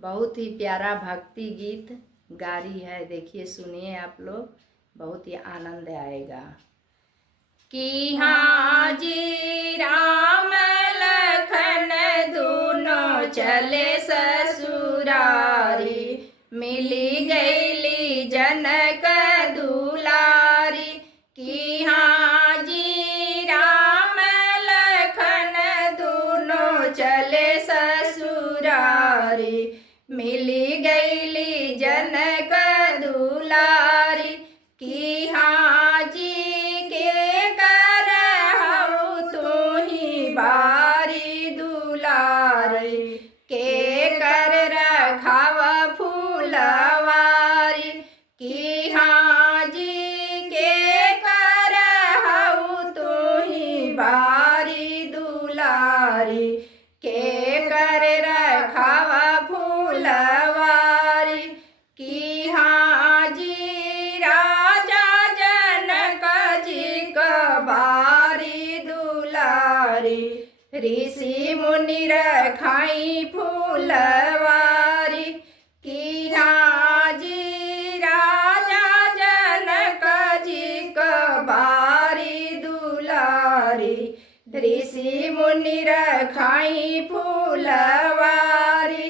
बहुत ही प्यारा भक्ति गीत गा रही है। देखिए, सुनिए आप लोग, बहुत ही आनंद आएगा। कि हाँ जी राम लखन दोनों चले ससुरारी, मिली गईली जनक दुलारी। कि हाँ जी राम लखन दोनों चले ससुरारी, मिली गईली जनक दुलारी। कि हाँ जी के कर हऊ तू ही बारी दुलारी, के कर रखाव फूलवारी। कि हाँ जी के कर हऊ तू ही बारी दुलारी, के कर रखाव फूलवारी। कि हाँ जी राजा जनक जी का बारी दुलारी, ऋषि मुनि रखाई फूलवारी। कि हाँ जी राजा जनक जी का बारी दुलारी, ऋषि मुनि रखाई फूलवारी।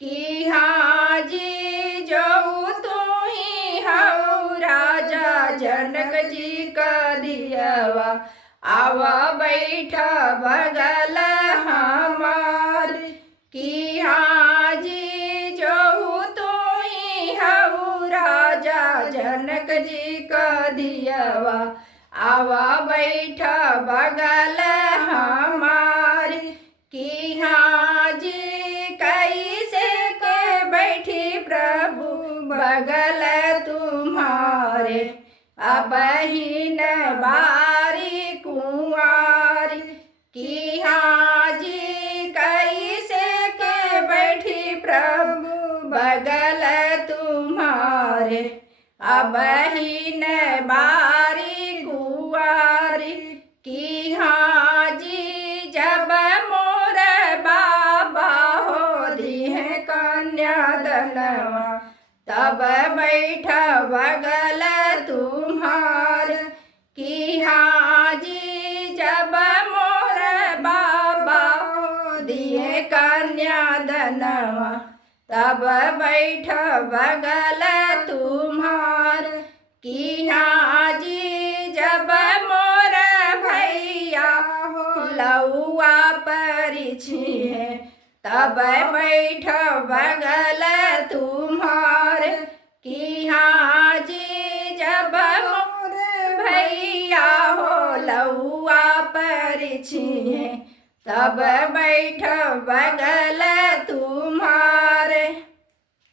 कि हाँ जी जो तू ही हऊ राजा जनक जी का दियवा, आवा बैठा बगल हमार। कि हाँ जी जो तू ही हऊ राजा जनक जी का दियवा, आवा बैठा बगल हमार। कि हाँ जी कैसे के बैठी प्रभु बगल तुम्हारे, अब ही न बारी कुंवारी। कि हाँ जी कैसे के बैठी प्रभु बगल तुम्हारे, अब ही न बारी कुंवारी। कि हाँ जी जब मोर बाबा हो दिहे कन्यादनवा, तब बैठा बगल तुम्हार। कि हाँ जी जब मोर बाबा हो दिहे कन्यादनवा, तब बैठा बगल तुम्हार। कि हाँ जी जब मोर भैया हो लौआ परिछिए, तब बैठ बगल तुम्हार। कि हाँ जी जब मोर भैया हो लौआ परिछिए, तब बैठ बगल तुम्हार।